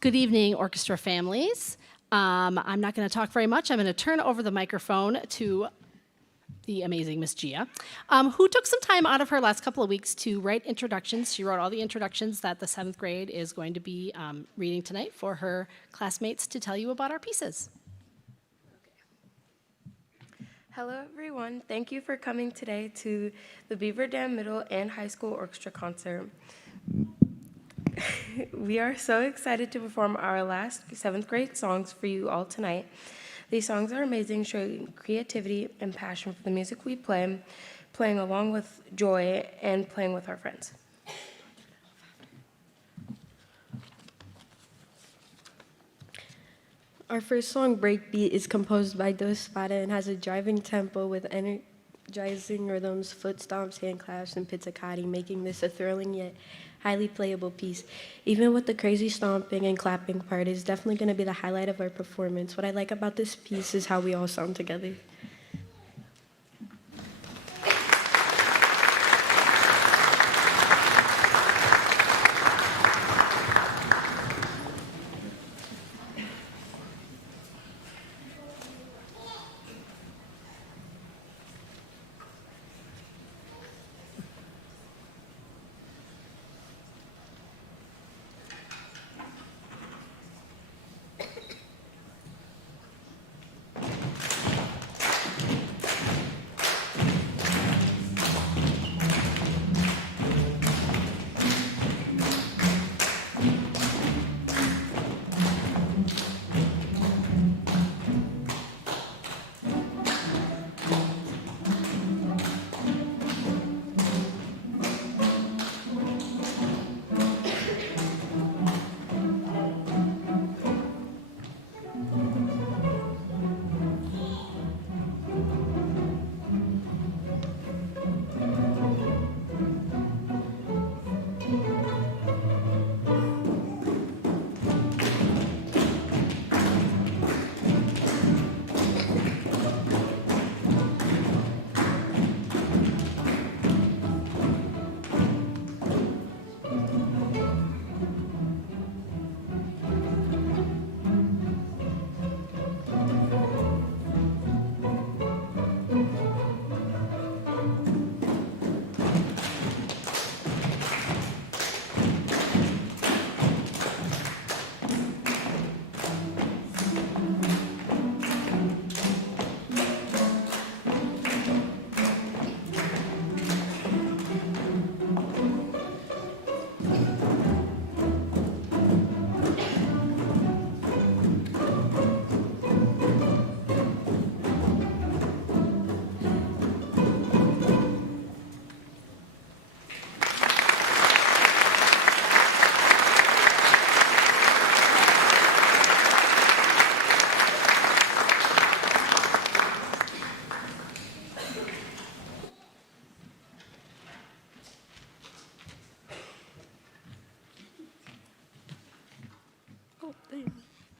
Good evening, orchestra families. I'm not going to talk very much. I'm going to turn over the microphone to the amazing Miss Gia, who took some time out of her last couple of weeks to write introductions. She wrote all the introductions that the 7th grade is going to be reading tonight for her classmates to tell you about our pieces. Hello, everyone. Thank you for coming today to the Beaver Dam Middle and High School Orchestra concert. We are so excited to perform our last 7th grade songs for you all tonight. These songs are amazing, showing creativity and passion for the music we play, playing along with joy, and playing with our friends. Our first song, Breakbeat, is composed by Dos Spada and has a driving tempo with energizing rhythms, foot stomps, hand claps, and pizzicati, making this a thrilling yet highly playable piece. Even with the crazy stomping and clapping part, it's definitely going to be the highlight of our performance. What I like about this piece is how we all sound together.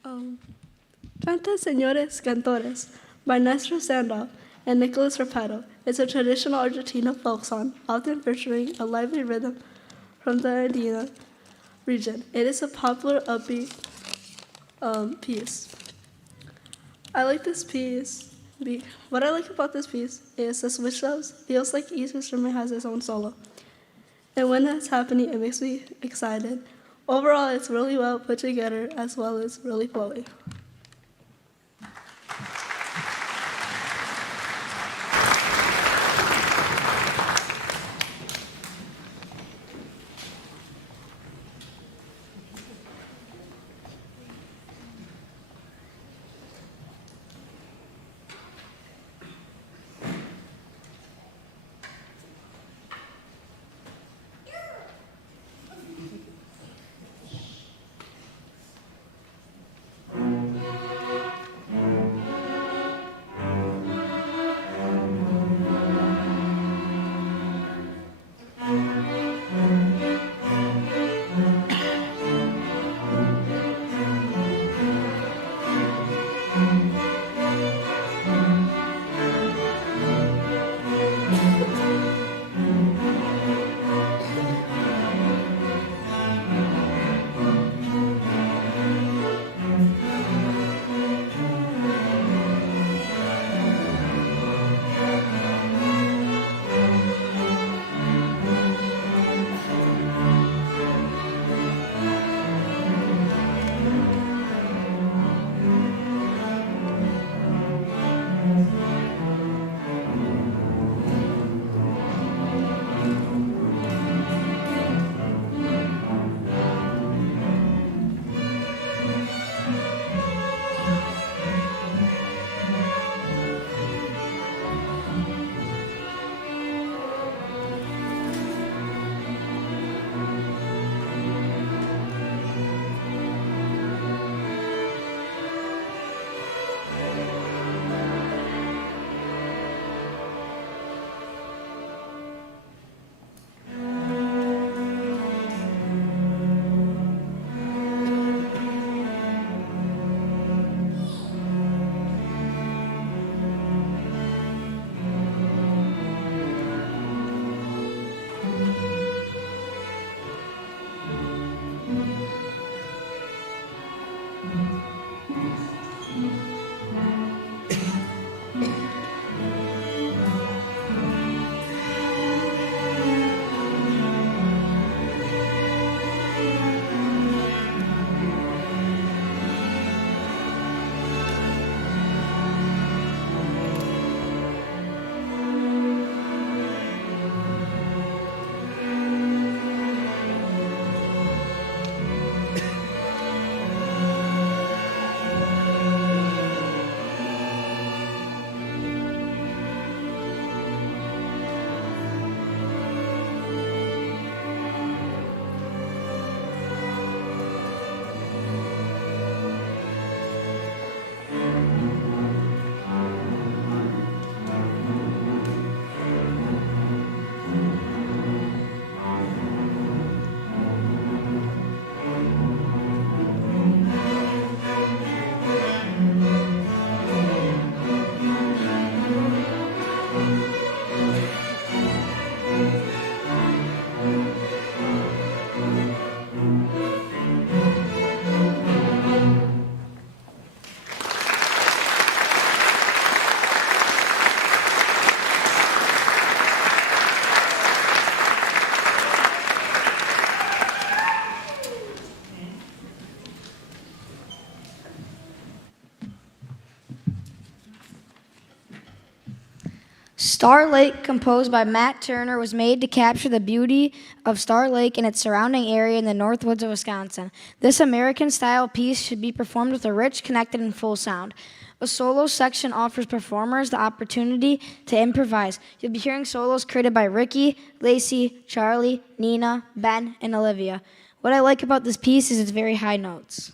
Canta Señores Cantores by Nestor Sandow and Nicholas Repetto is a traditional Argentina folk song, often featuring a lively rhythm from the Andina region. It is a popular upbeat piece. I like this piece. What I like about this piece is the switch ups feels like each instrument has its own solo. And when that's happening, it makes me excited. Overall, it's really well put together as well as really flowy. Star Lake, composed by Matt Turner, was made to capture the beauty of Star Lake and its surrounding area in the Northwoods of Wisconsin. This American-style piece should be performed with a rich, connected, and full sound. A solo section offers performers the opportunity to improvise. You'll be hearing solos created by Ricky, Lacey, Charlie, Nina, Ben, and Olivia. What I like about this piece is its very high notes.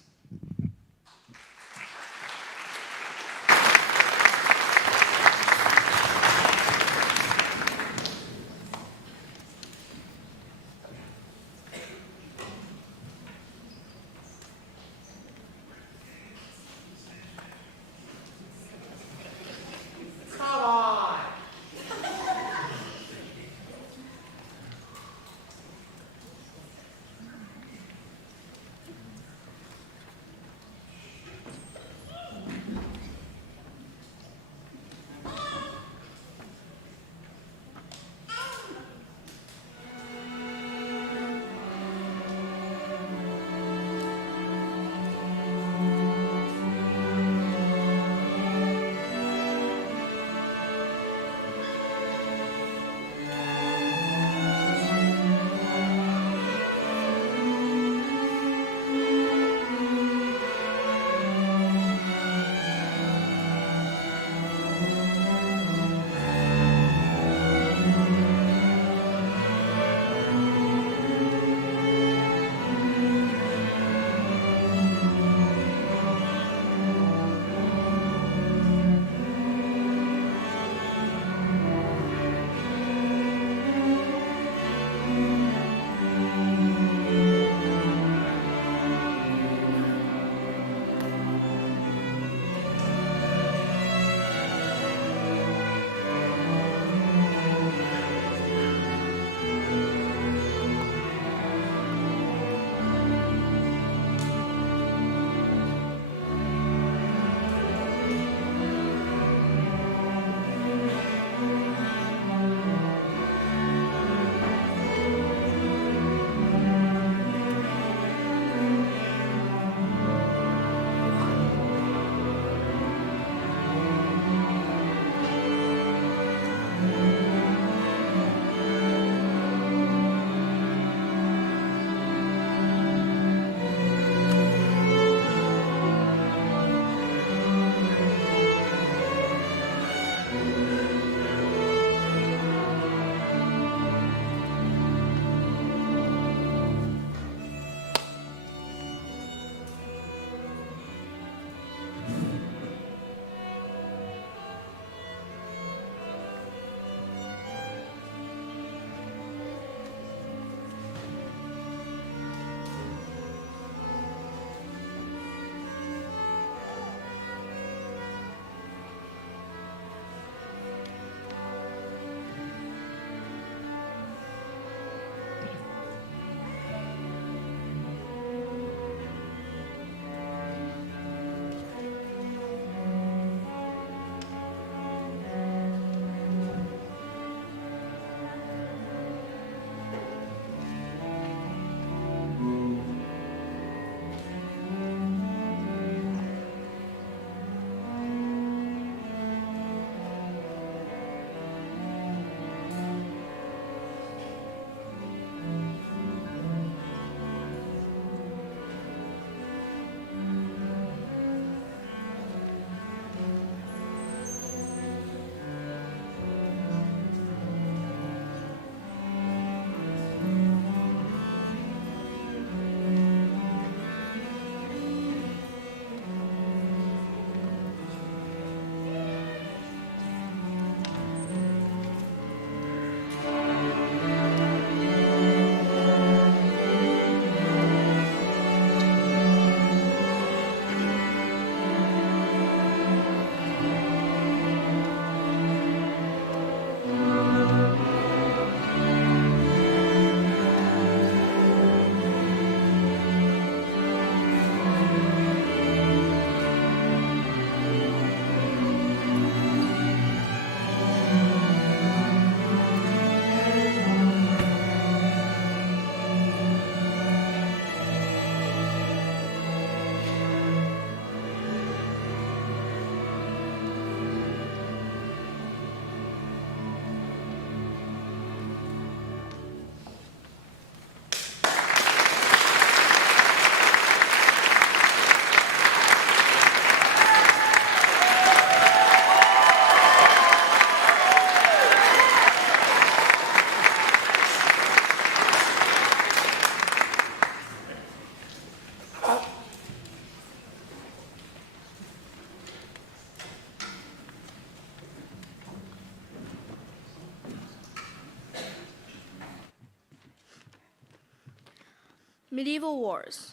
Medieval Wars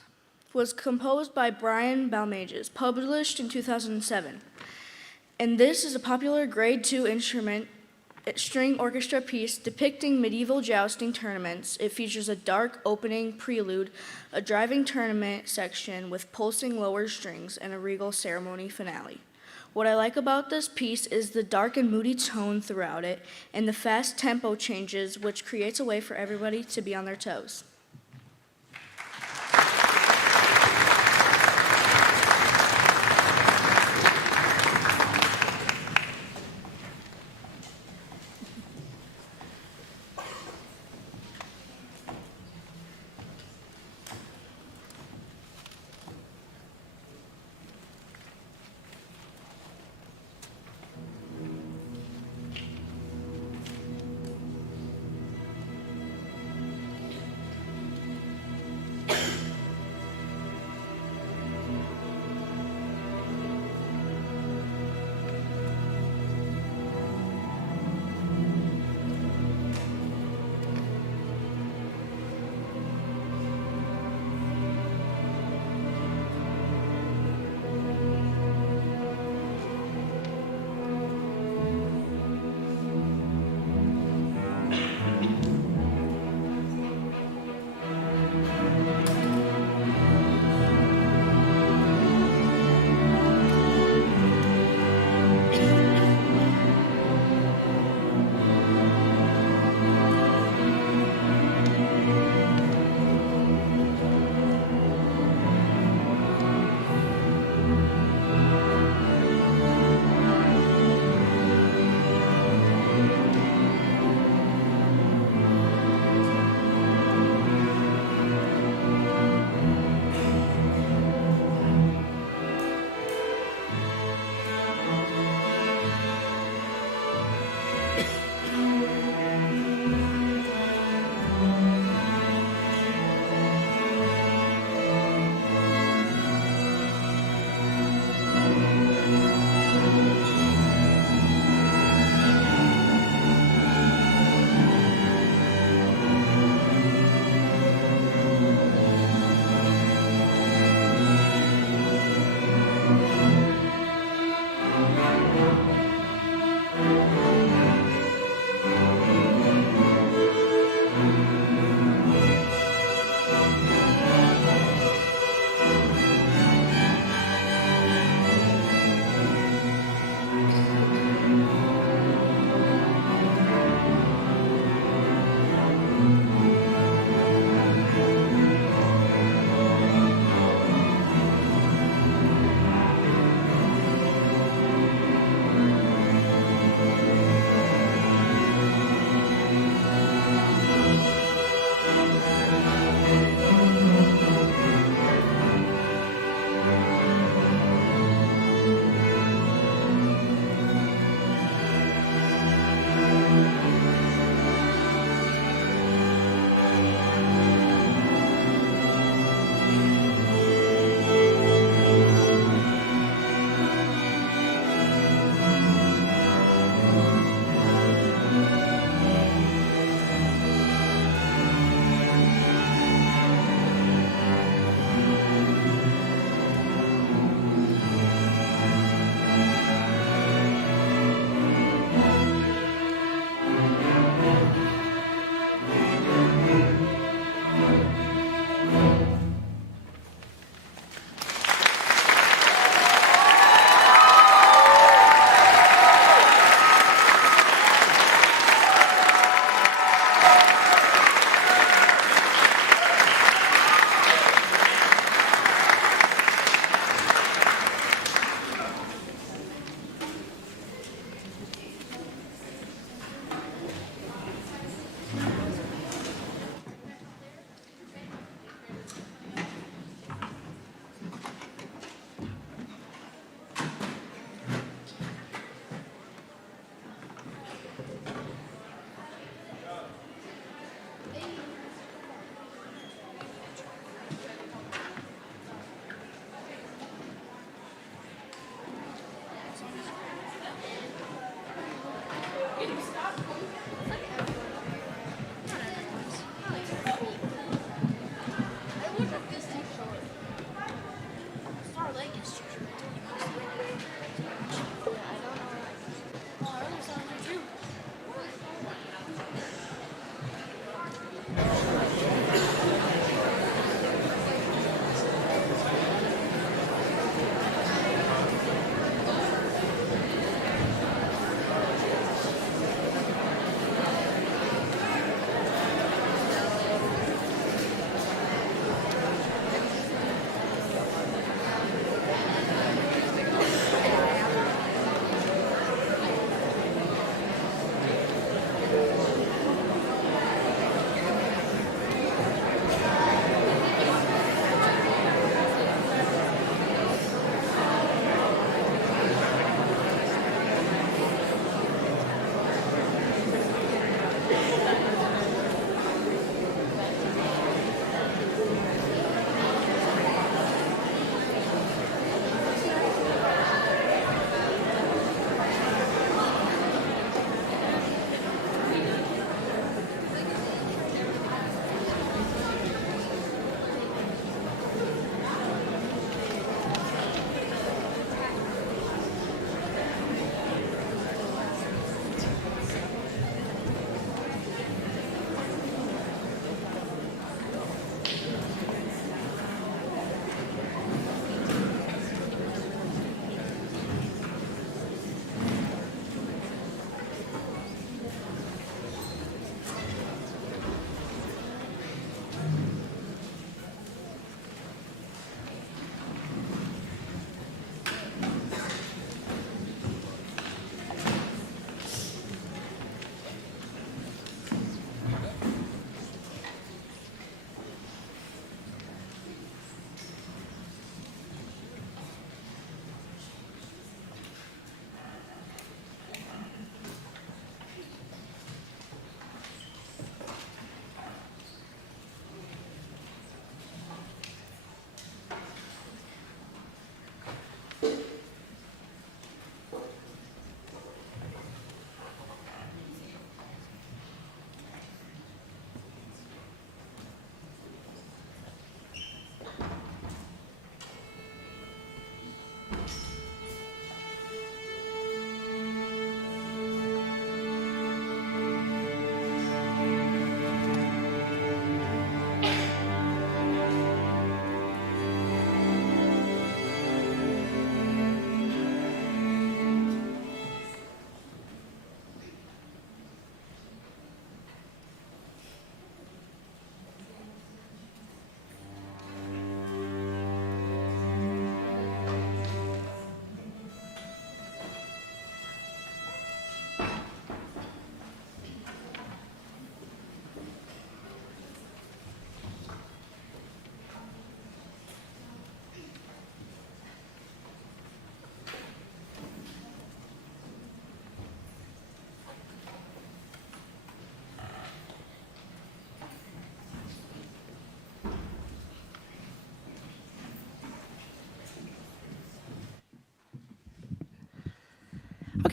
was composed by Brian Balmages, published in 2007. And this is a popular grade 2 instrument string orchestra piece depicting medieval jousting tournaments. It features a dark opening prelude, a driving tournament section with pulsing lower strings, and a regal ceremony finale. What I like about this piece is the dark and moody tone throughout it and the fast tempo changes, which creates a way for everybody to be on their toes.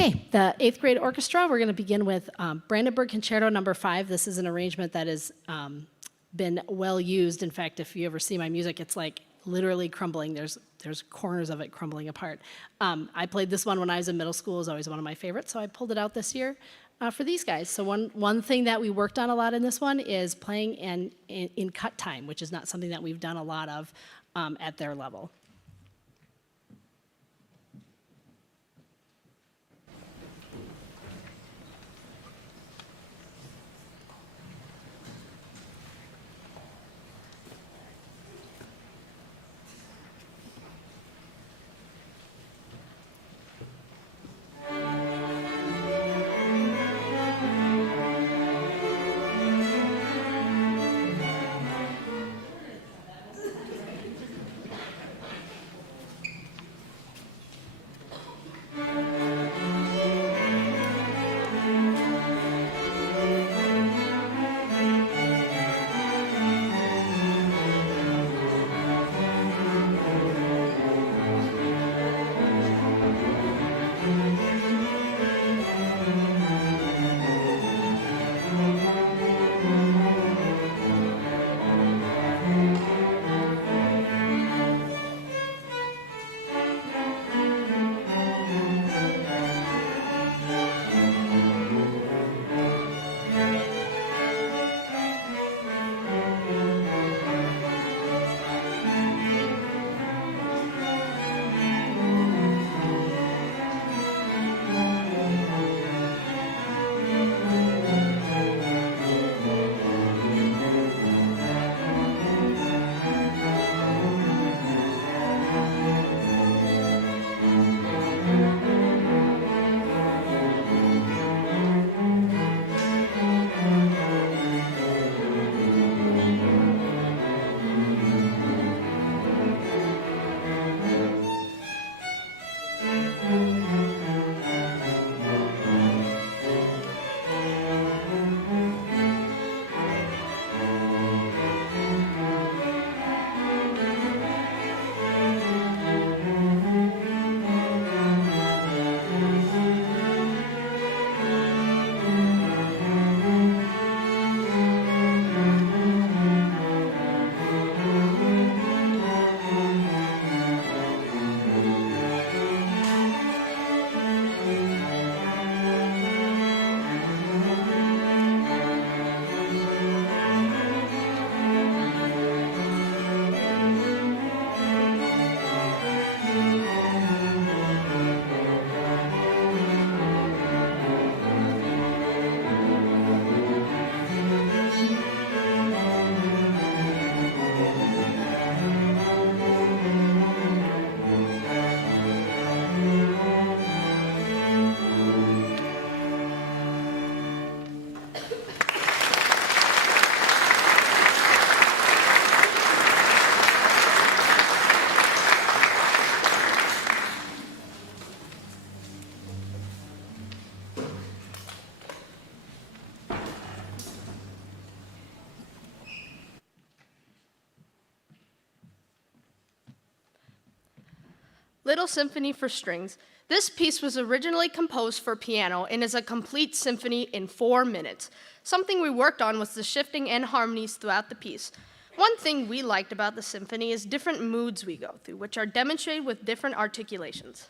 Okay, the 8th grade orchestra, we're going to begin with Brandenburg Concerto number 5. This is an arrangement that has been well used. In fact, if you ever see my music, it's like literally crumbling. There's corners of it crumbling apart. I played this one when I was in middle school. It was always one of my favorites, so I pulled it out this year for these guys. So one thing that we worked on a lot in this one is playing in cut time, which is not something that we've done a lot of at their level. Little Symphony for Strings. This piece was originally composed for piano and is a complete symphony in 4 minutes. Something we worked on was the shifting and harmonies throughout the piece. One thing we liked about the symphony is different moods we go through, which are demonstrated with different articulations.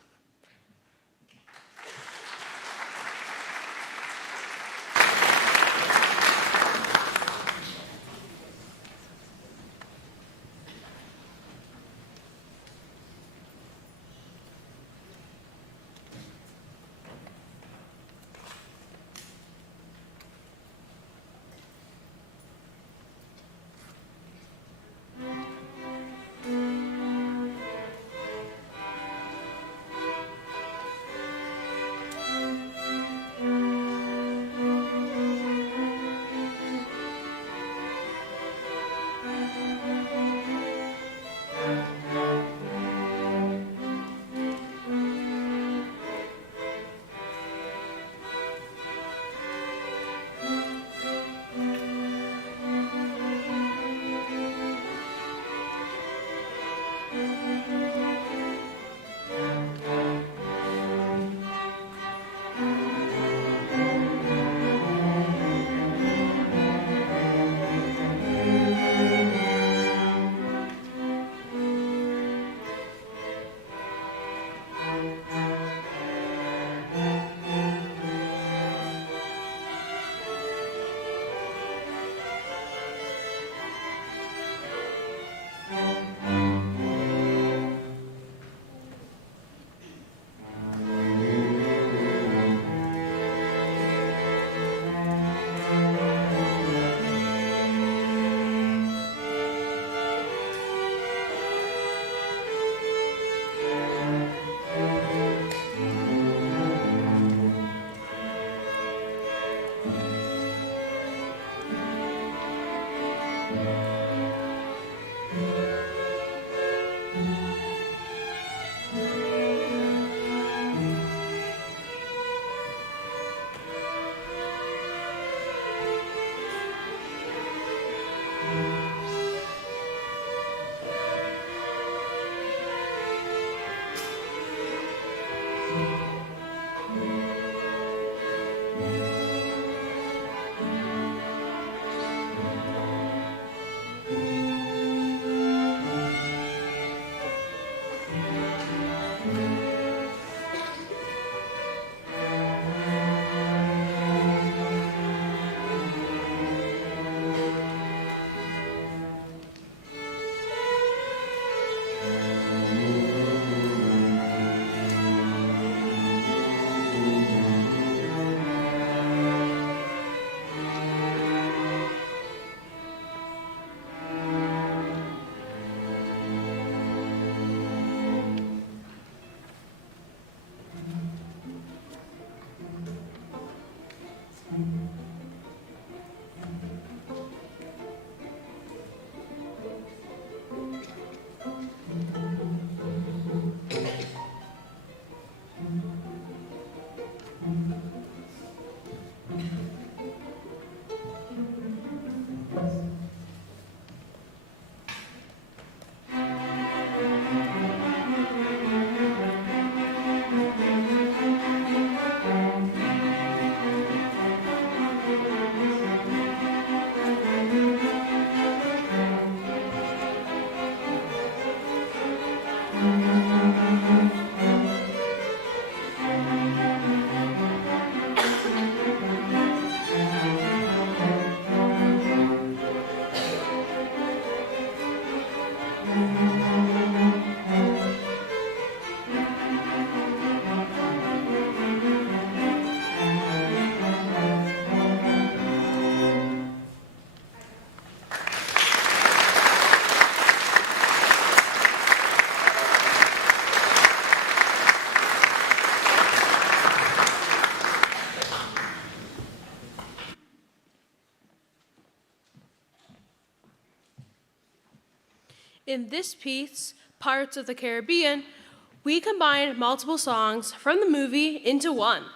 In this piece, Pirates of the Caribbean, we combined multiple songs from the movie into one.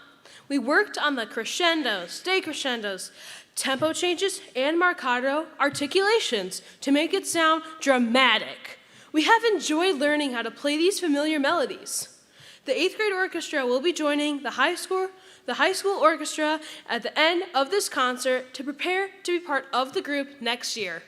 We worked on the crescendos, decrescendos, tempo changes, and marcato articulations to make it sound dramatic. We have enjoyed learning how to play these familiar melodies. The 8th grade orchestra will be joining the high school orchestra at the end of this concert to prepare to be part of the group next year.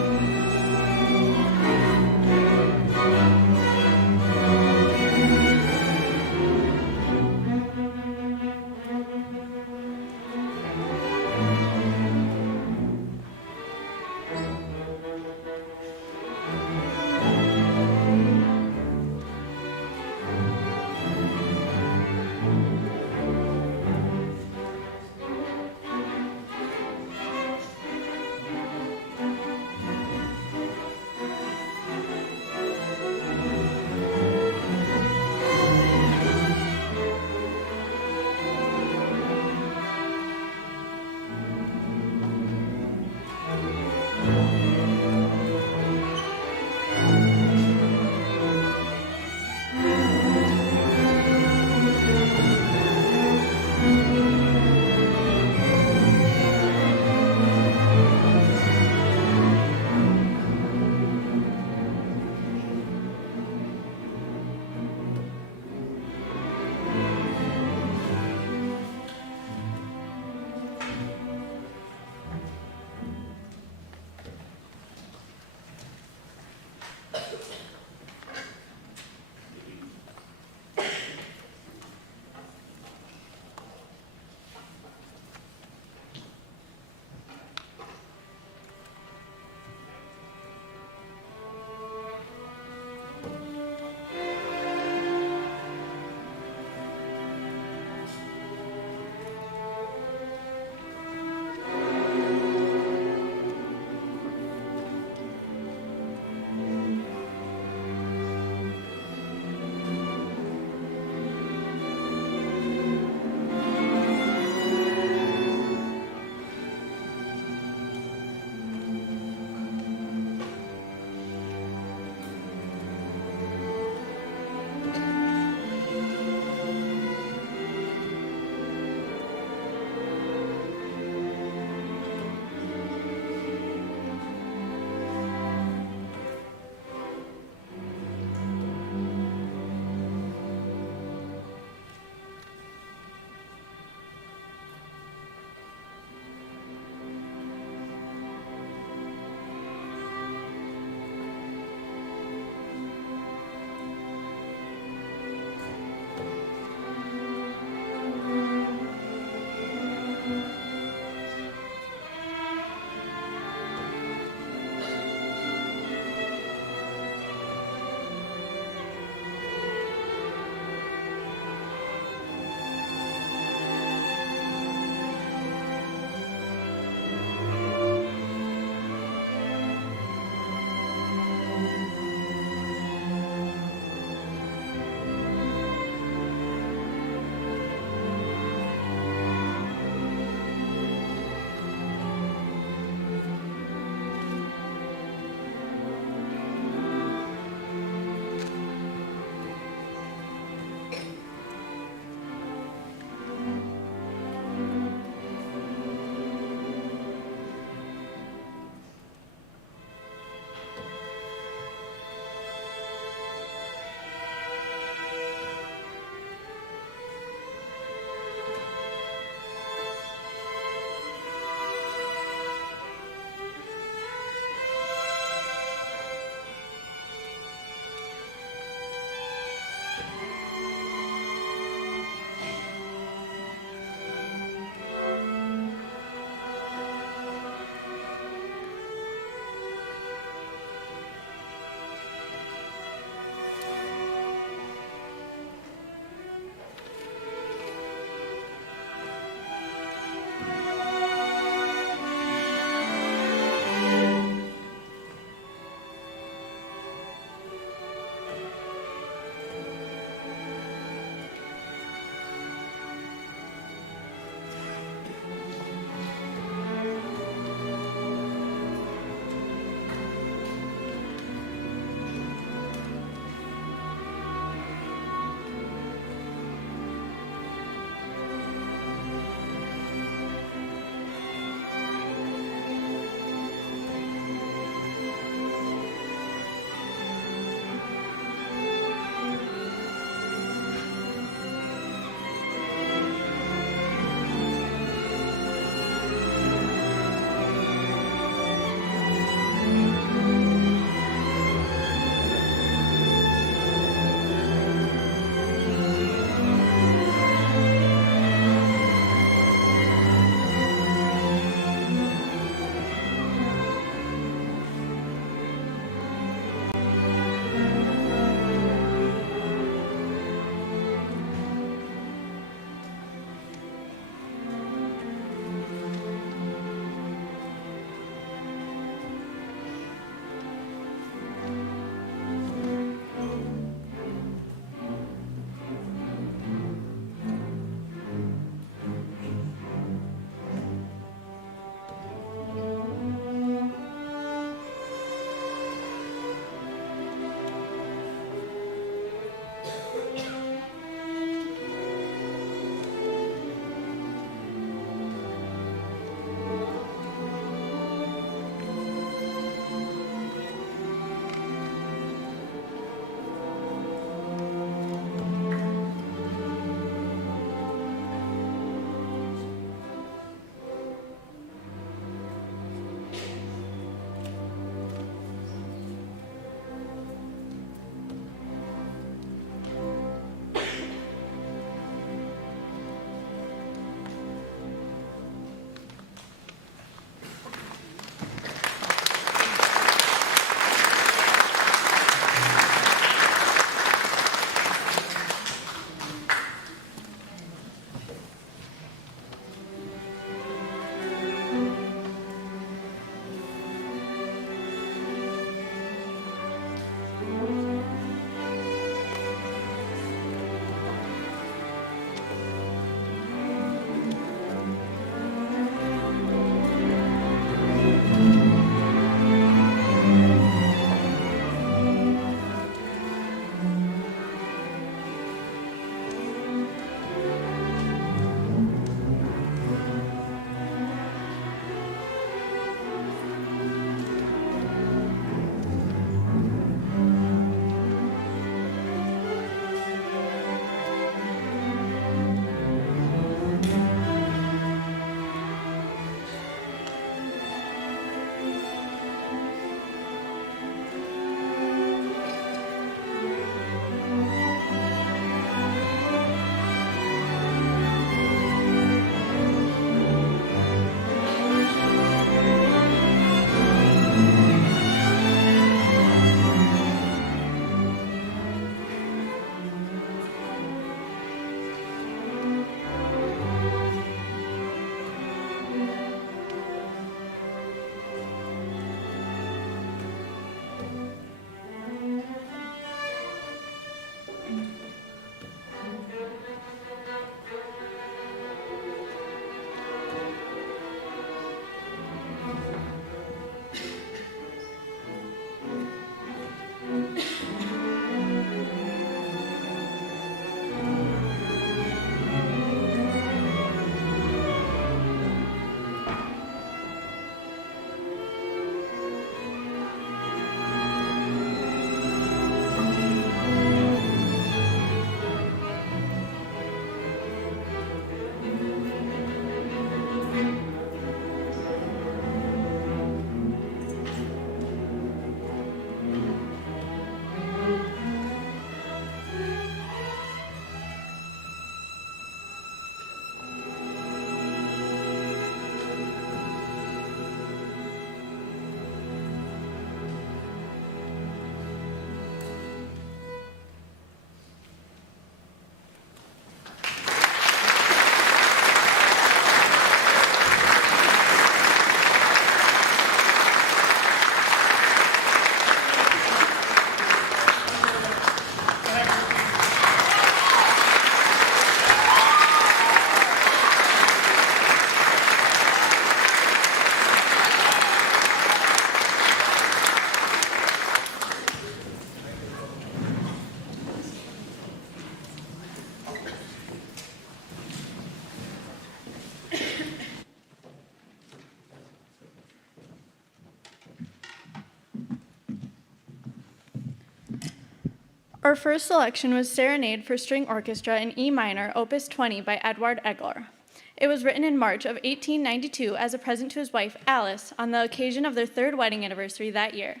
Our first selection was Serenade for String Orchestra in E minor, Opus 20 by Edward Eglar. It was written in March of 1892 as a present to his wife, Alice, on the occasion of their 3rd wedding anniversary that year.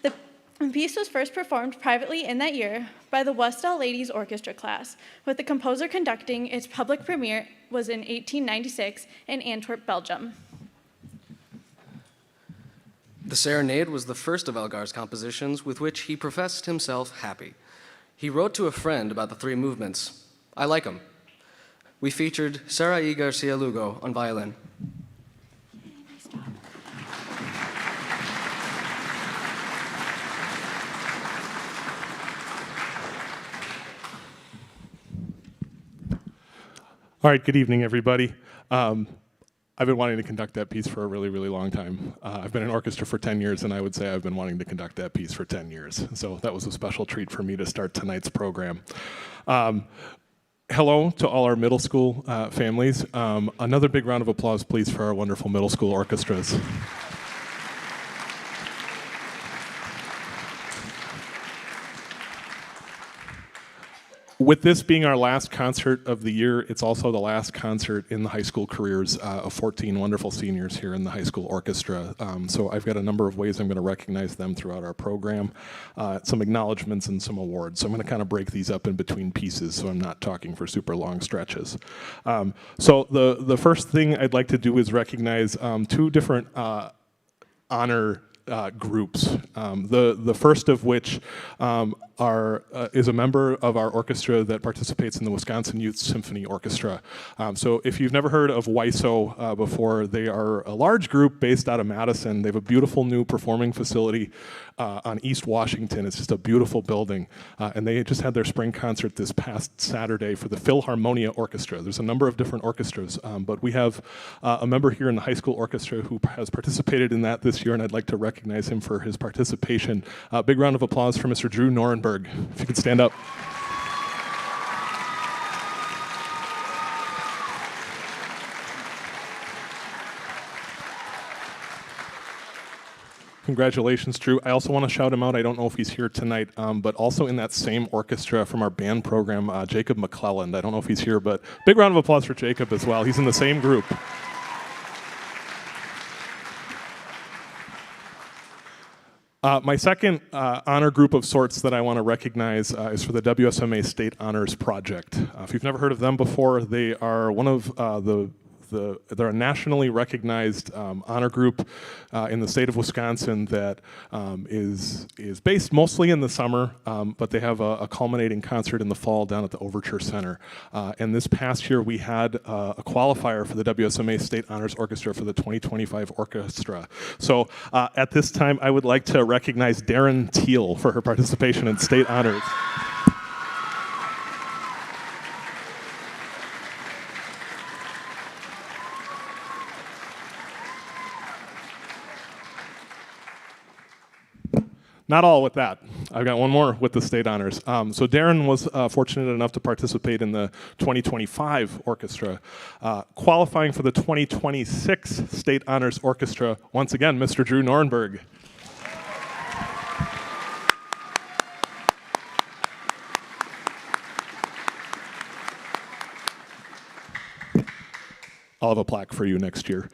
The piece was first performed privately in that year by the Westall Ladies Orchestra class, with the composer conducting. Its public premiere was in 1896 in Antwerp, Belgium. The Serenade was the first of Elgar's compositions with which he professed himself happy. He wrote to a friend about the 3 movements. I like them. We featured Sarah E. Garcia Lugo on violin. All right, good evening, everybody. I've been wanting to conduct that piece for a really, really long time. I've been in orchestra for 10 years, and I would say I've been wanting to conduct that piece for 10 years. So that was a special treat for me to start tonight's program. Hello to all our middle school families. Another big round of applause, please, for our wonderful middle school orchestras. With this being our last concert of the year, it's also the last concert in the high school careers of 14 wonderful seniors here in the high school orchestra. So I've got a number of ways I'm going to recognize them throughout our program, some acknowledgments and some awards. So I'm going to kind of break these up in between pieces so I'm not talking for super long stretches. So the first thing I'd like to do is recognize 2 different honor groups. The first of which is a member of our orchestra that participates in the Wisconsin Youth Symphony Orchestra. So if you've never heard of WISO before, they are a large group based out of Madison. They have a beautiful new performing facility on East Washington. It's just a beautiful building. And they just had their spring concert this past Saturday for the Philharmonia Orchestra. There's a number of different orchestras, but we have a member here in the high school orchestra who has participated in that this year, and I'd like to recognize him for his participation. Big round of applause for Mr. Drew Norenberg. If you could stand up. Congratulations, Drew. I also want to shout him out. I don't know if he's here tonight, but also in that same orchestra from our band program, Jacob McClelland. I don't know if he's here, but big round of applause for Jacob as well. He's in the same group. My second honor group of sorts that I want to recognize is for the WSMA State Honors Project. If you've never heard of them before, they are one of they're a nationally recognized honor group in the state of Wisconsin that is based mostly in the summer, but they have a culminating concert in the fall down at the Overture Center. And this past year we had a qualifier for the WSMA State Honors Orchestra for the 2025 orchestra. So at this time I would like to recognize Darren Teal for her participation in State Honors. Not all with that. I've got one more with the state honors. So Darren was fortunate enough to participate in the 2025 orchestra. Qualifying for the 2026 State Honors Orchestra, once again, Mr. Drew Norenberg. I'll have a plaque for you next year.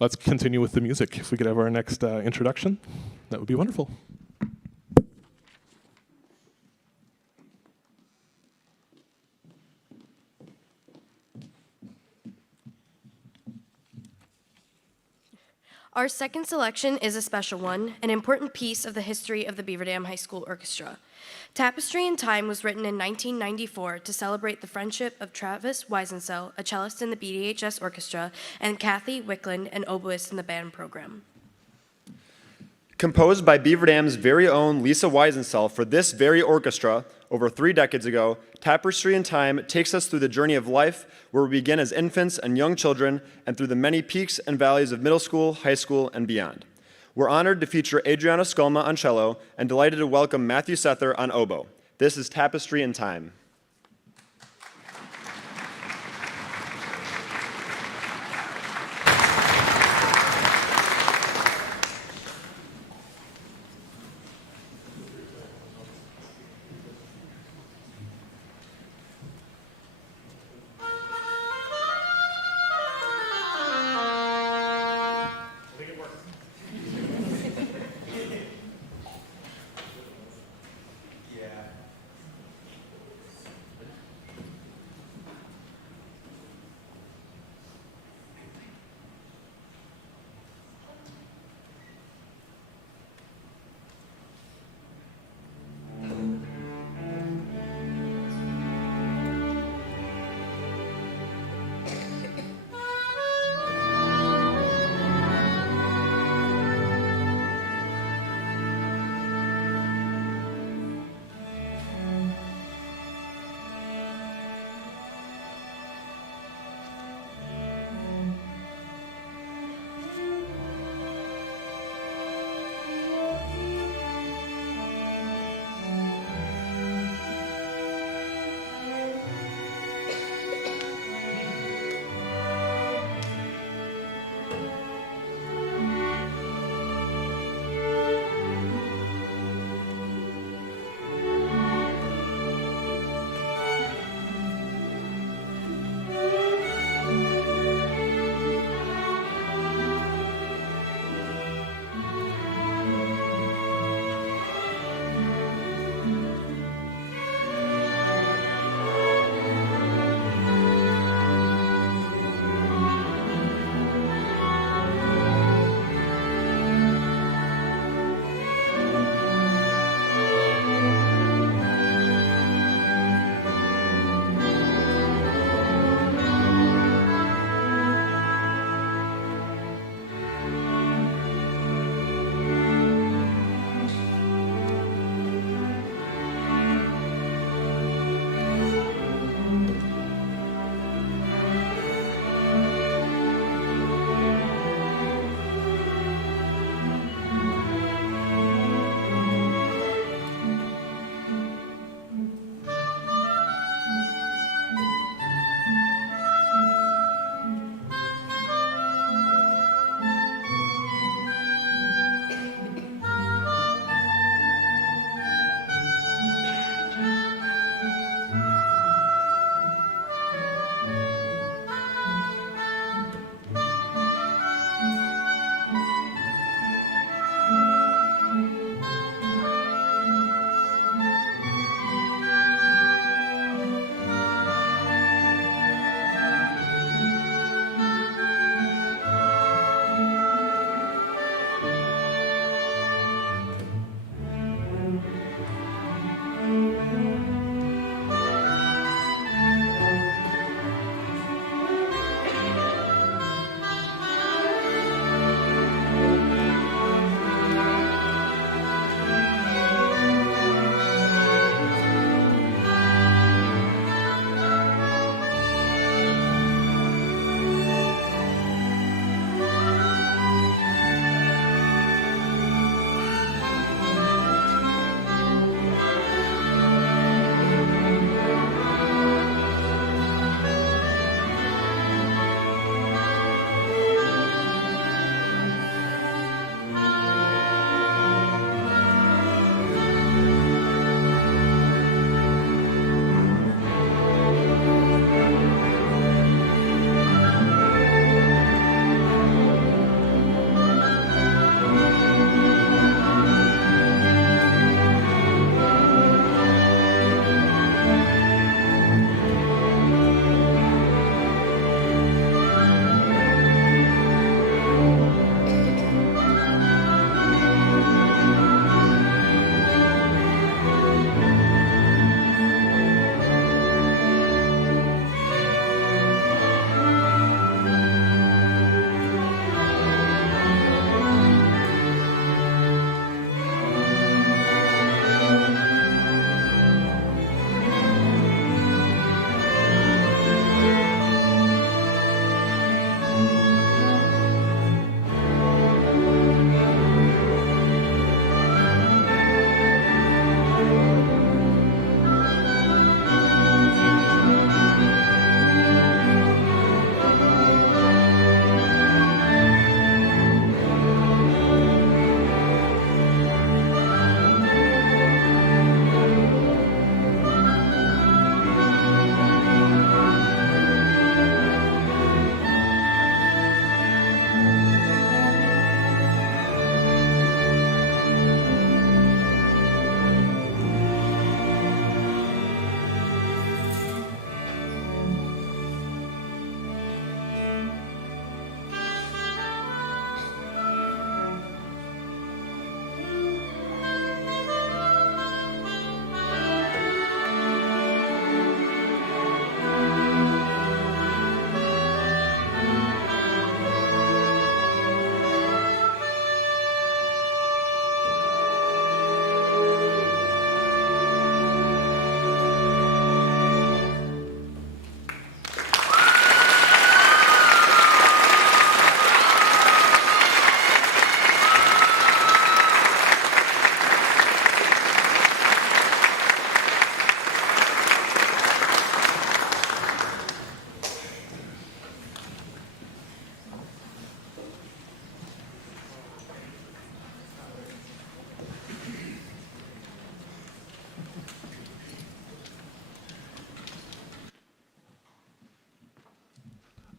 Let's continue with the music. If we could have our next introduction, that would be wonderful. Our second selection is a special one, an important piece of the history of the Beaver Dam High School Orchestra. Tapestry in Time was written in 1994 to celebrate the friendship of Travis Weisensell, a cellist in the BDHS Orchestra, and Kathy Wickland, an oboist in the band program. Composed by Beaver Dam's very own Lisa Weisensell for this very orchestra over 3 decades ago, Tapestry in Time takes us through the journey of life where we begin as infants and young children and through the many peaks and valleys of middle school, high school, and beyond. We're honored to feature Adriana Skolma on cello and delighted to welcome Matthew Sether on oboe. This is Tapestry in Time.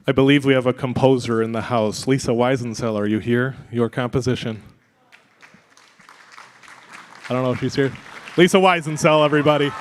I believe we have a composer in the house. Lisa Weisensell, are you here? Your composition. I don't know if she's here. Lisa Weisensell, everybody.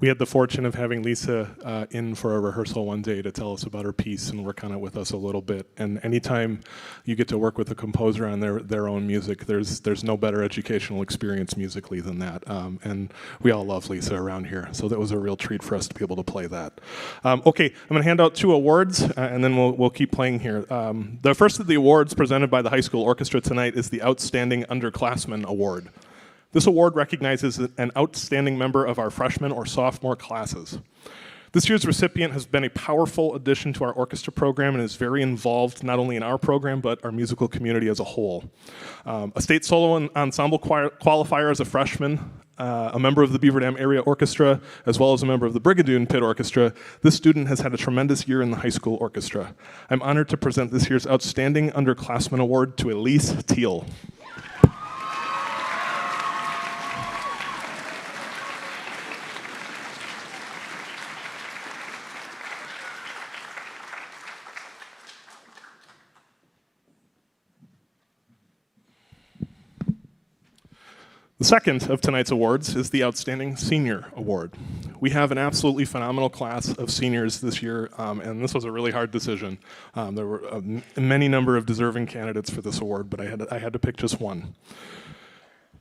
We had the fortune of having Lisa in for a rehearsal one day to tell us about her piece and work on it with us a little bit. And anytime you get to work with a composer on their own music, there's no better educational experience musically than that. And we all love Lisa around here, so that was a real treat for us to be able to play that. Okay, I'm going to hand out 2 awards, and then we'll keep playing here. The first of the awards presented by the high school orchestra tonight is the Outstanding Underclassmen Award. This award recognizes an outstanding member of our freshman or sophomore classes. This year's recipient has been a powerful addition to our orchestra program and is very involved not only in our program, but our musical community as a whole. A state solo ensemble qualifier as a freshman, a member of the Beaver Dam Area Orchestra, as well as a member of the Brigadoon Pit Orchestra, this student has had a tremendous year in the high school orchestra. I'm honored to present this year's Outstanding Underclassmen Award to Elise Teal. The second of tonight's awards is the Outstanding Senior Award. We have an absolutely phenomenal class of seniors this year, and this was a really hard decision. There were a many number of deserving candidates for this award, but I had to pick just one.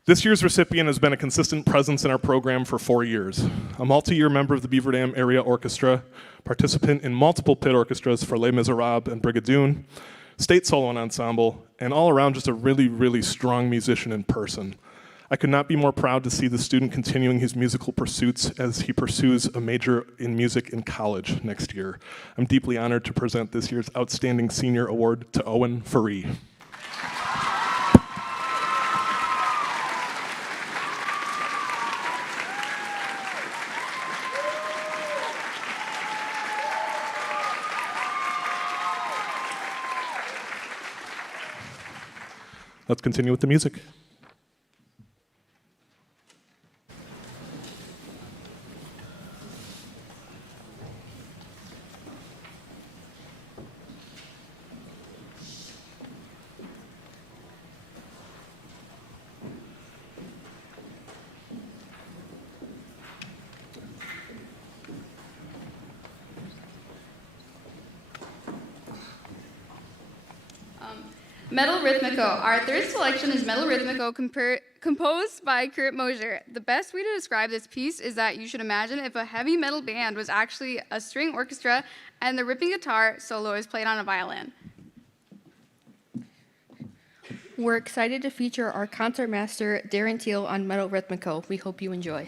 This year's recipient has been a consistent presence in our program for 4 years. A multi-year member of the Beaver Dam Area Orchestra, participant in multiple pit orchestras for Les Miserables and Brigadoon, state solo and ensemble, and all around just a really, really strong musician in person. I could not be more proud to see the student continuing his musical pursuits as he pursues a major in music in college next year. I'm deeply honored to present this year's Outstanding Senior Award to Owen Faree. Let's continue with the music. Metal Rhythmico. Our third selection is Metal Rhythmico, composed by Kurt Mosier. The best way to describe this piece is that you should imagine if a heavy metal band was actually a string orchestra and the ripping guitar solo is played on a violin. We're excited to feature our concertmaster, Darren Teal, on Metal Rhythmico. We hope you enjoy.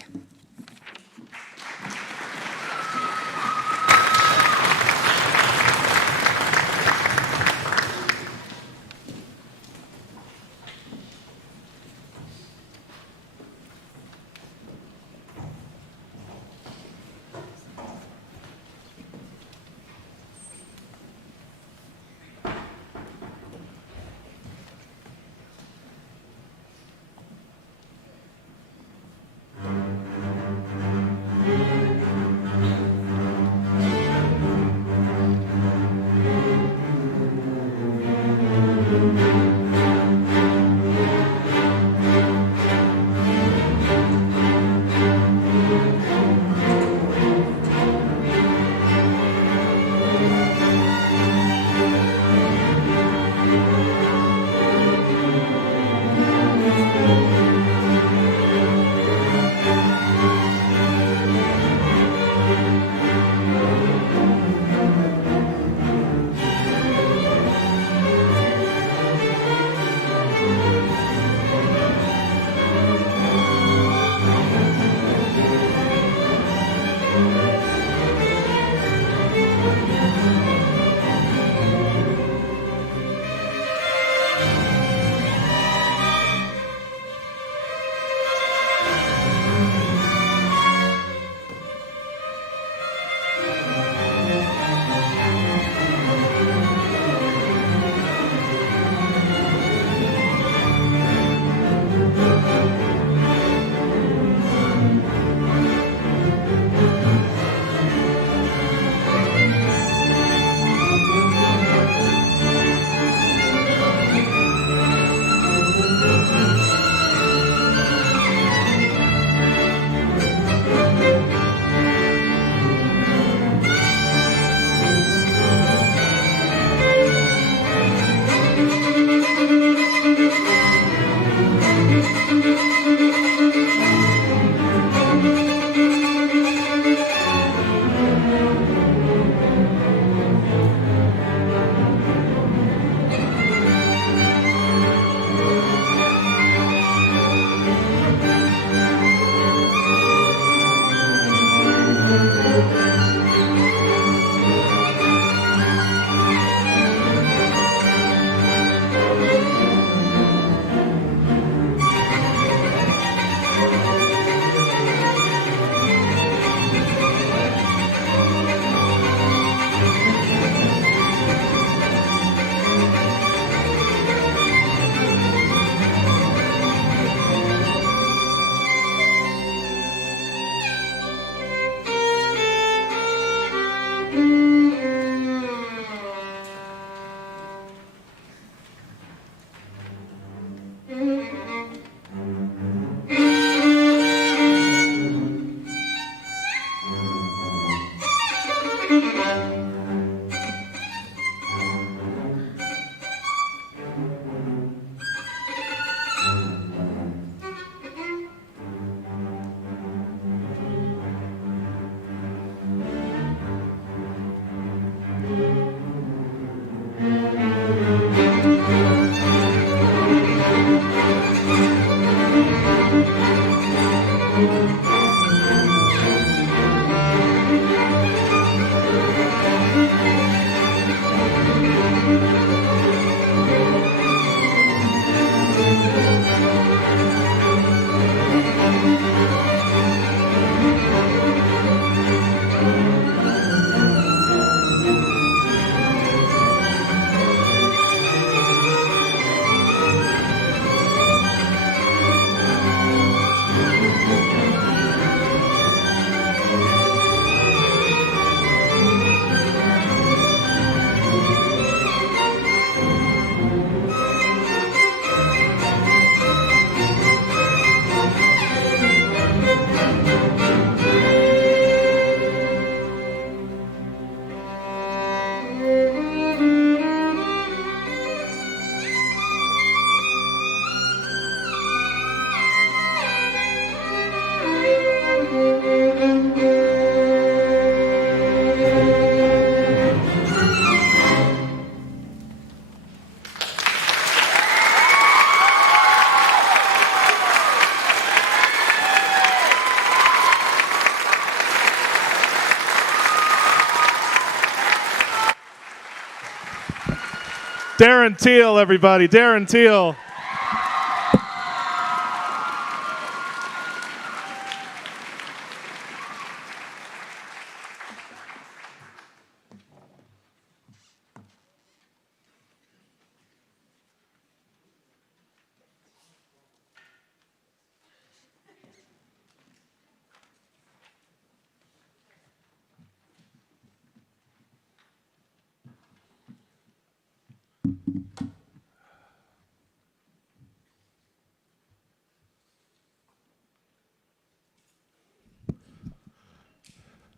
Darren Teal, everybody. Darren Teal.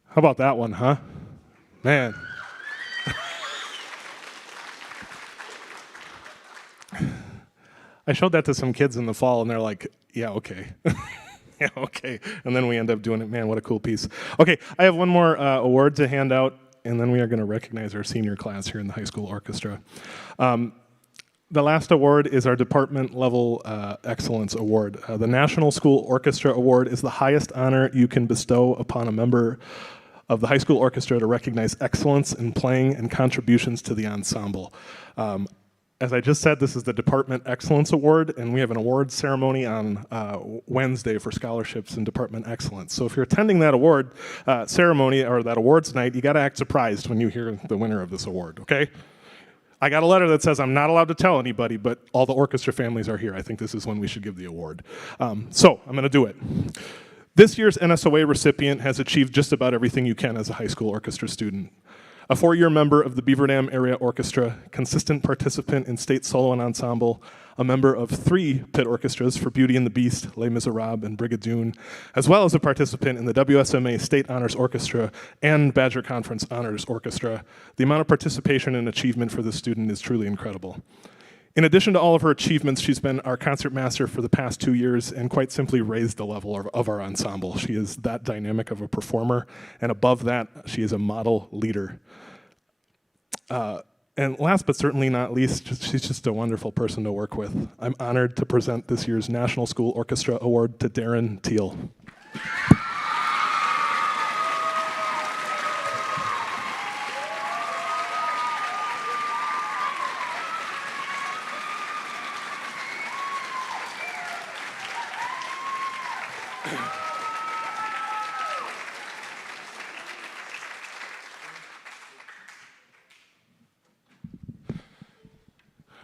How about that one, huh? Man. I showed that to some kids in the fall, and they're like, yeah, okay. Yeah, okay. And then we end up doing it. Man, what a cool piece. Okay, I have one more award to hand out, and then we are going to recognize our senior class here in the high school orchestra. The last award is our department level excellence award. The National School Orchestra Award is the highest honor you can bestow upon a member of the high school orchestra to recognize excellence in playing and contributions to the ensemble. As I just said, this is the Department Excellence Award, and we have an award ceremony on Wednesday for scholarships in Department Excellence. So if you're attending that award ceremony or that awards night, you got to act surprised when you hear the winner of this award, okay? I got a letter that says I'm not allowed to tell anybody, but all the orchestra families are here. I think this is when we should give the award. So I'm going to do it. This year's NSOA recipient has achieved just about everything you can as a high school orchestra student. A 4-year member of the Beaver Dam Area Orchestra, consistent participant in state solo and ensemble, a member of 3 pit orchestras for Beauty and the Beast, Les Miserables, and Brigadoon, as well as a participant in the WSMA State Honors Orchestra and Badger Conference Honors Orchestra. The amount of participation and achievement for this student is truly incredible. In addition to all of her achievements, she's been our concertmaster for the past 2 years and quite simply raised the level of our ensemble. She is that dynamic of a performer, and above that, she is a model leader. And last but certainly not least, she's just a wonderful person to work with. I'm honored to present this year's National School Orchestra Award to Darren Teal.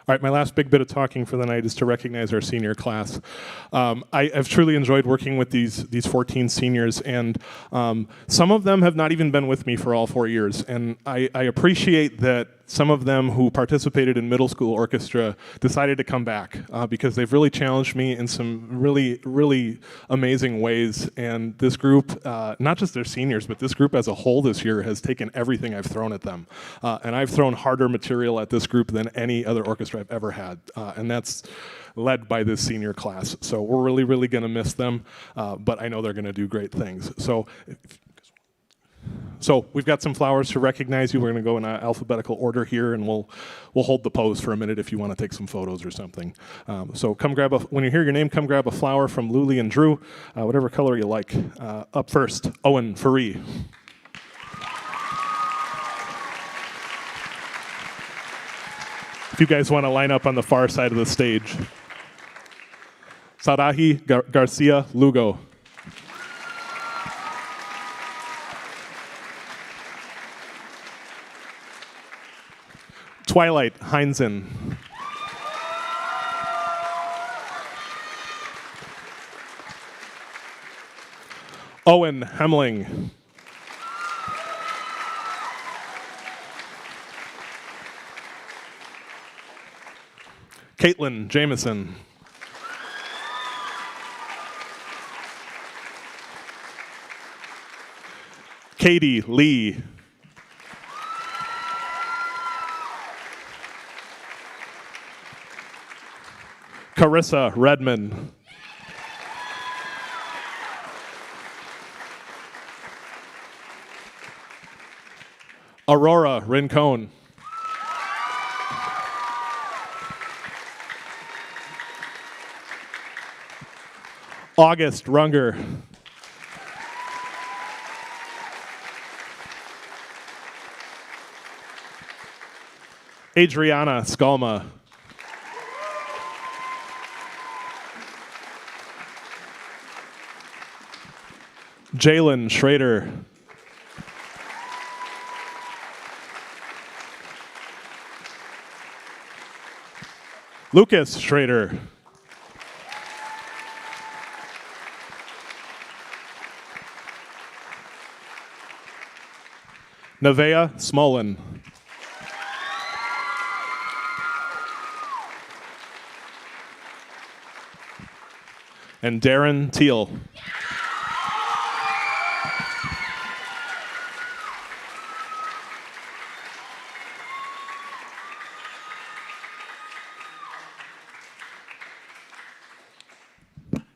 All right, my last big bit of talking for the night is to recognize our senior class. I've truly enjoyed working with these 14 seniors, and some of them have not even been with me for all 4 years. And I appreciate that some of them who participated in middle school orchestra decided to come back because they've really challenged me in some really, really amazing ways. And this group, not just their seniors, but this group as a whole this year has taken everything I've thrown at them. And I've thrown harder material at this group than any other orchestra I've ever had. And that's led by this senior class. So we're really, really going to miss them, but I know they're going to do great things. So we've got some flowers to recognize you. We're going to go in alphabetical order here, and we'll hold the pose for a minute if you want to take some photos or something. So come grab when you hear your name, come grab a flower from Luli and Drew, whatever color you like. Up first, Owen Faree. If you guys want to line up on the far side of the stage. Sarahi Garcia Lugo. Twilight Heinzen. Owen Hemling. Caitlin Jameson. Katie Lee. Carissa Redmond. Aurora Rincon. August Runger. Adriana Skalma. Jalen Schrader. Lucas Schrader. Nevaeh Smolin. And Darren Teal.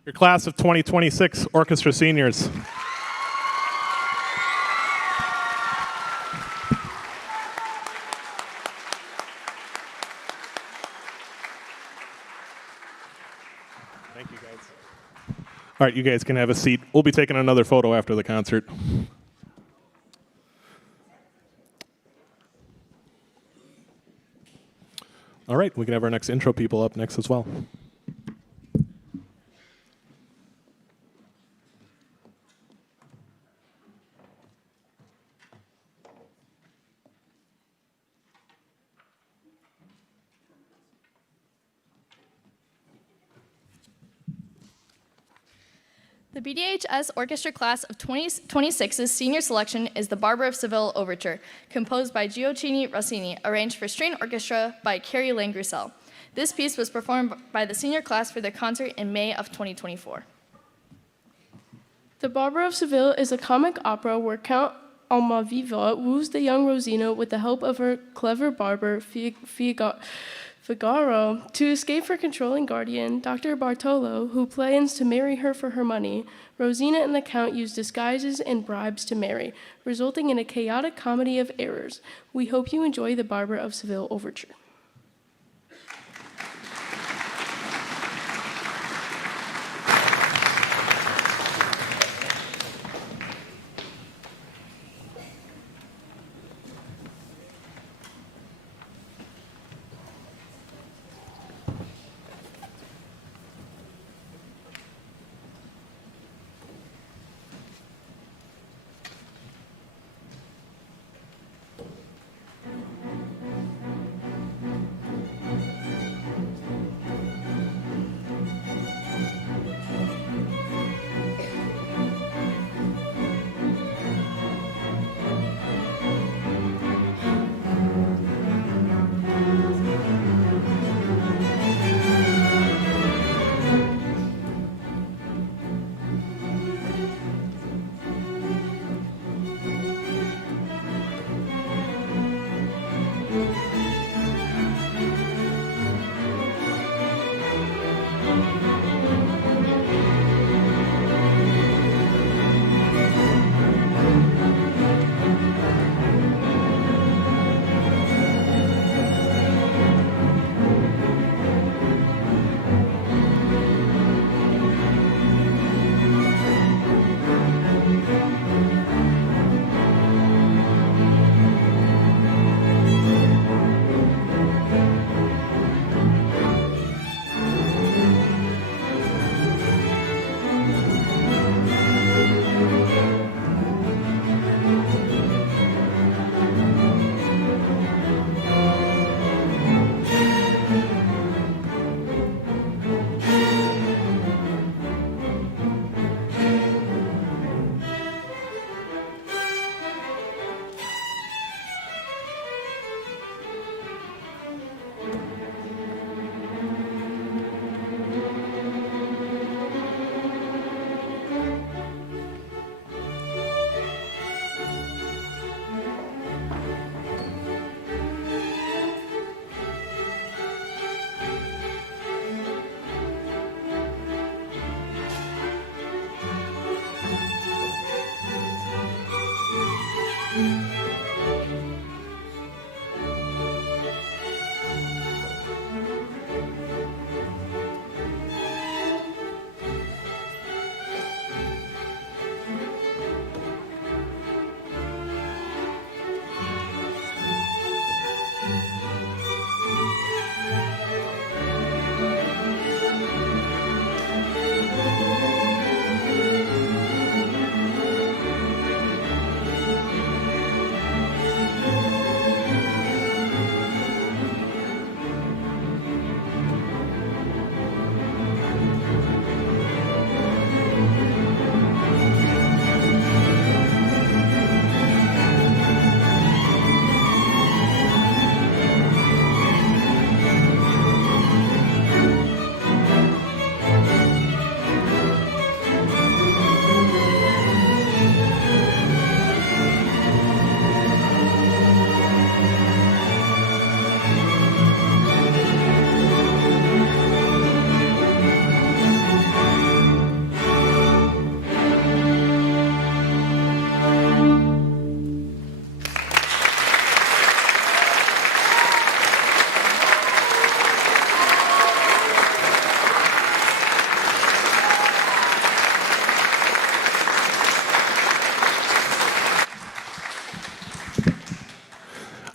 Your class of 2026 orchestra seniors. Thank you, guys. All right, you guys can have a seat. We'll be taking another photo after the concert. All right, we can have our next intro people up next as well. The BDHS Orchestra Class of 2026's senior selection is the Barber of Seville Overture, composed by Gioacchino Rossini, arranged for string orchestra by Carrie Lane Grussel. This piece was performed by the senior class for their concert in May of 2024. The Barber of Seville is a comic opera where Count Almaviva woos the young Rosina with the help of her clever barber, Figaro, to escape her controlling guardian, Dr. Bartolo, who plans to marry her for her money. Rosina and the Count use disguises and bribes to marry, resulting in a chaotic comedy of errors. We hope you enjoy the Barber of Seville Overture.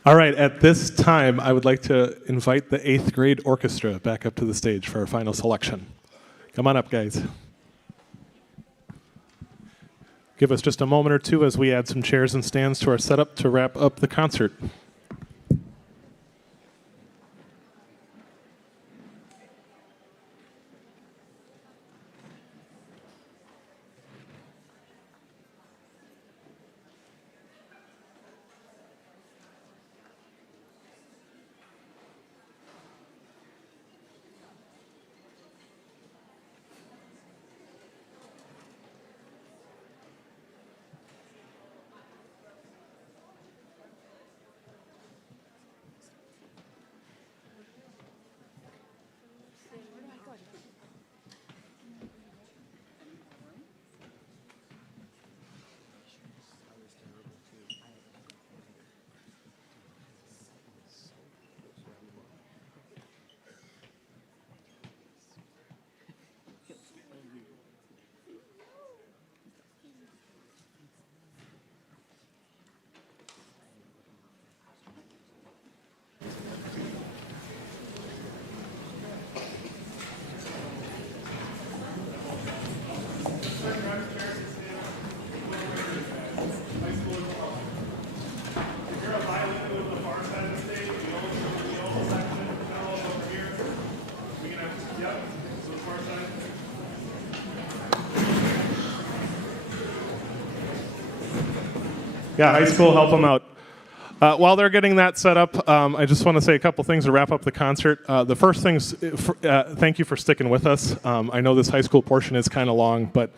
All right, at this time, I would like to invite the 8th grade orchestra back up to the stage for our final selection. Come on up, guys. Give us just a moment or two as we add some chairs and stands to our setup to wrap up the concert. Yeah, high school, help them out. While they're getting that set up, I just want to say a couple things to wrap up the concert. The first thing's, thank you for sticking with us. I know this high school portion is kind of long, but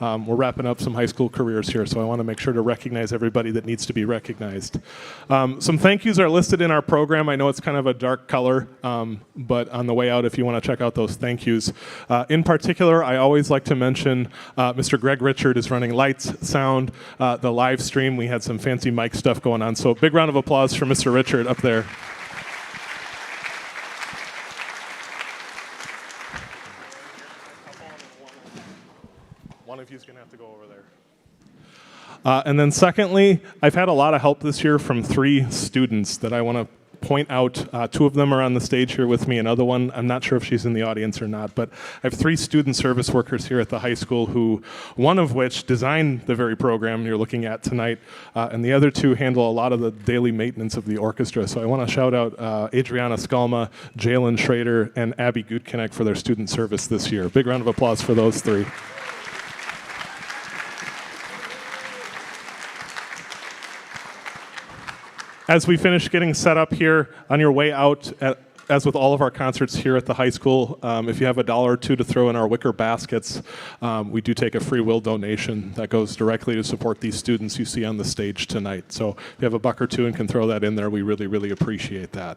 we're wrapping up some high school careers here, so I want to make sure to recognize everybody that needs to be recognized. Some thank yous are listed in our program. I know it's kind of a dark color, but on the way out, if you want to check out those thank yous. In particular, I always like to mention Mr. Greg Richard is running lights, sound, the live stream. We had some fancy mic stuff going on, so big round of applause for Mr. Richard up there. One of you is going to have to go over there. And then secondly, I've had a lot of help this year from 3 students that I want to point out. 2 of them are on the stage here with me. Another one, I'm not sure if she's in the audience or not, but I have 3 student service workers here at the high school who, one of which designed the very program you're looking at tonight, and the other 2 handle a lot of the daily maintenance of the orchestra. So I want to shout out Adriana Skalma, Jalen Schrader, and Abby Gutkenek for their student service this year. Big round of applause for those 3. As we finish getting set up here, on your way out, as with all of our concerts here at the high school, if you have $1 or $2 to throw in our wicker baskets, we do take a free will donation that goes directly to support these students you see on the stage tonight. So if you have $1 or $2 and can throw that in there, we really, really appreciate that.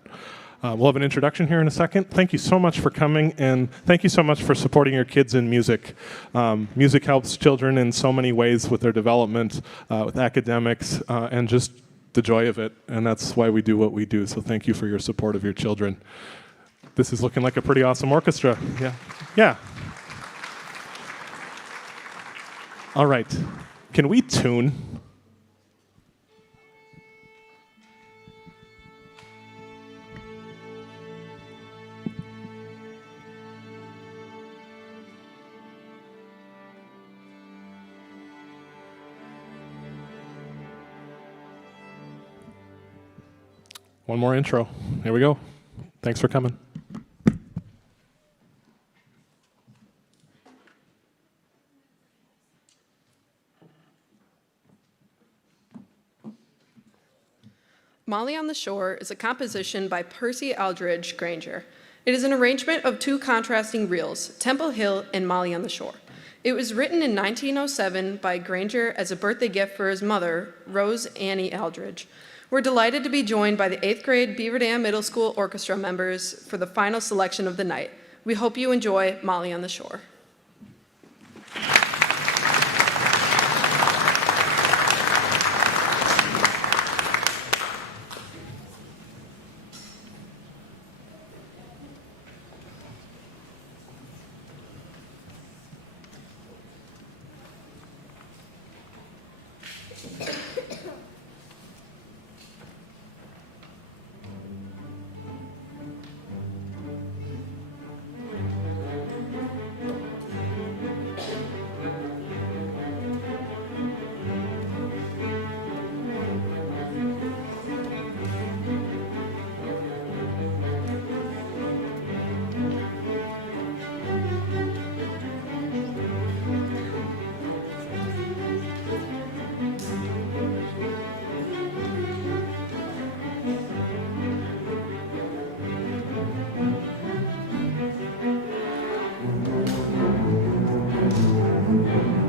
We'll have an introduction here in a second. Thank you so much for coming, and thank you so much for supporting your kids in music. Music helps children in so many ways with their development, with academics, and just the joy of it, and that's why we do what we do. So thank you for your support of your children. This is looking like a pretty awesome orchestra. Yeah. All right. Can we tune? One more intro. Here we go. Thanks for coming. Molly on the Shore is a composition by Percy Aldridge Granger. It is an arrangement of 2 contrasting reels, Temple Hill and Molly on the Shore. It was written in 1907 by Granger as a birthday gift for his mother, Rose Annie Aldridge. We're delighted to be joined by the 8th grade Beaver Dam Middle School Orchestra members for the final selection of the night. We hope you enjoy Molly on the Shore. you.